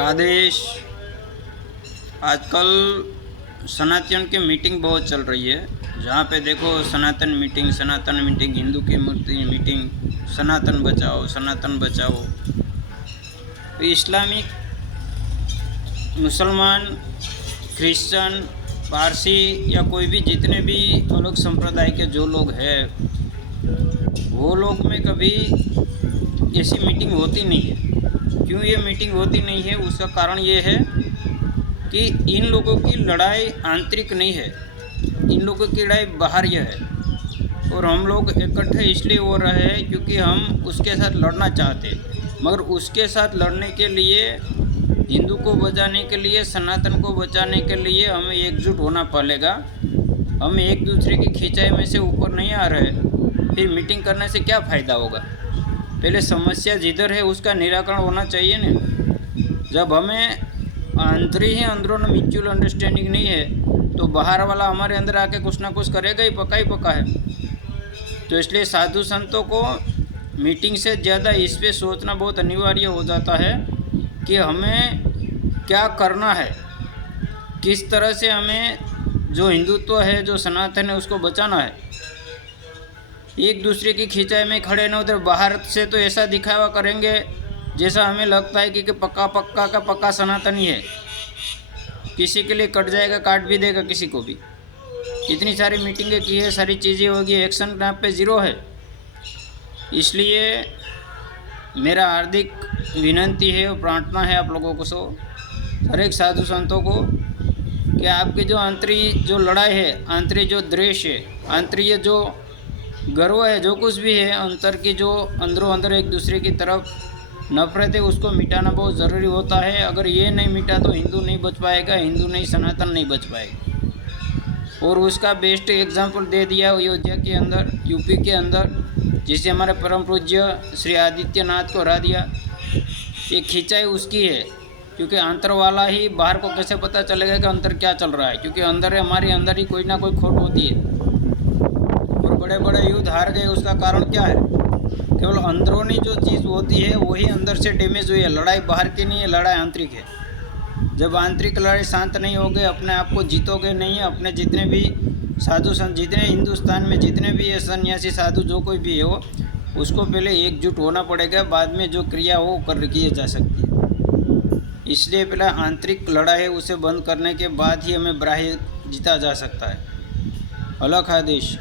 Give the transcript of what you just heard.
आदेश। आजकल सनातन की मीटिंग बहुत चल रही है, जहाँ पे देखो सनातन मीटिंग, हिंदू की मूर्ति मीटिंग, सनातन बचाओ। तो इस्लामिक, मुसलमान, क्रिश्चियन, पारसी या कोई भी जितने भी अलग संप्रदाय के जो लोग हैं, वो लोग में कभी ऐसी मीटिंग होती नहीं है। क्यों ये मीटिंग होती नहीं है? उसका कारण ये है कि इन लोगों की लड़ाई आंतरिक नहीं है, इन लोगों की लड़ाई बाहरी है। और हम लोग इकट्ठे इसलिए हो रहे हैं क्योंकि हम उसके साथ लड़ना चाहते हैं, मगर उसके साथ लड़ने के लिए, हिंदू को बचाने के लिए, सनातन को बचाने के लिए हमें एकजुट होना पड़ेगा। हम एक दूसरे की खिंचाई में से ऊपर नहीं आ रहे, फिर मीटिंग करने से क्या फ़ायदा होगा? पहले समस्या जिधर है उसका निराकरण होना चाहिए ना। जब हमें अंदरों म्यूचुअल अंडरस्टैंडिंग नहीं है, तो बाहर वाला हमारे अंदर आके कुछ ना कुछ करेगा ही, पक्का है। तो इसलिए साधु संतों को मीटिंग से ज़्यादा इस पे सोचना बहुत अनिवार्य हो जाता है कि हमें क्या करना है, किस तरह से हमें जो हिंदुत्व है, जो सनातन है, उसको बचाना है। एक दूसरे की खिंचाई में खड़े न उधर बाहर से तो ऐसा दिखावा करेंगे जैसा हमें लगता है कि पक्का सनातनी है। किसी के लिए कट जाएगा, काट भी देगा किसी को भी। इतनी सारी मीटिंगें की है, सारी चीज़ें होगी, एक्शन यहाँ पे ज़ीरो है। इसलिए मेरा हार्दिक विनंती है और प्रार्थना है आप लोगों को, हर एक साधु संतों को, कि आपकी जो आंतरिक जो लड़ाई है, आंतरिक जो द्वेष है, आंतरिक जो गर्व है, जो कुछ भी है, अंतर की जो अंदरों अंदर एक दूसरे की तरफ नफरत है, उसको मिटाना बहुत ज़रूरी होता है। अगर ये नहीं मिटा तो हिंदू नहीं बच पाएगा, हिंदू नहीं, सनातन नहीं बच पाएगा। और उसका बेस्ट एग्जाम्पल दे दिया अयोध्या के अंदर, यूपी के अंदर, जिसे हमारे परम पूज्य श्री आदित्यनाथ को हरा दिया। ये खिंचाई उसकी है, क्योंकि अंतर वाला ही बाहर को कैसे पता चलेगा कि अंतर क्या चल रहा है, क्योंकि अंदर है, हमारे अंदर ही कोई ना कोई खोट होती है। और बड़े बड़े युद्ध हार गए, उसका कारण क्या है? केवल अंदरूनी जो चीज़ होती है वही अंदर से डैमेज हुई है। लड़ाई बाहर की नहीं है, लड़ाई आंतरिक है। जब आंतरिक लड़ाई शांत नहीं होगे, अपने आप को जीतोगे नहीं, अपने जितने भी साधु संत, जितने हिंदुस्तान में जितने भी है सन्यासी साधु, जो कोई भी हो, उसको पहले एकजुट होना पड़ेगा, बाद में जो क्रिया हो कर की जा सकती है। इसलिए पहले आंतरिक लड़ाई है, उसे बंद करने के बाद ही हमें बाह्य जीता जा सकता है। अलग आदेश।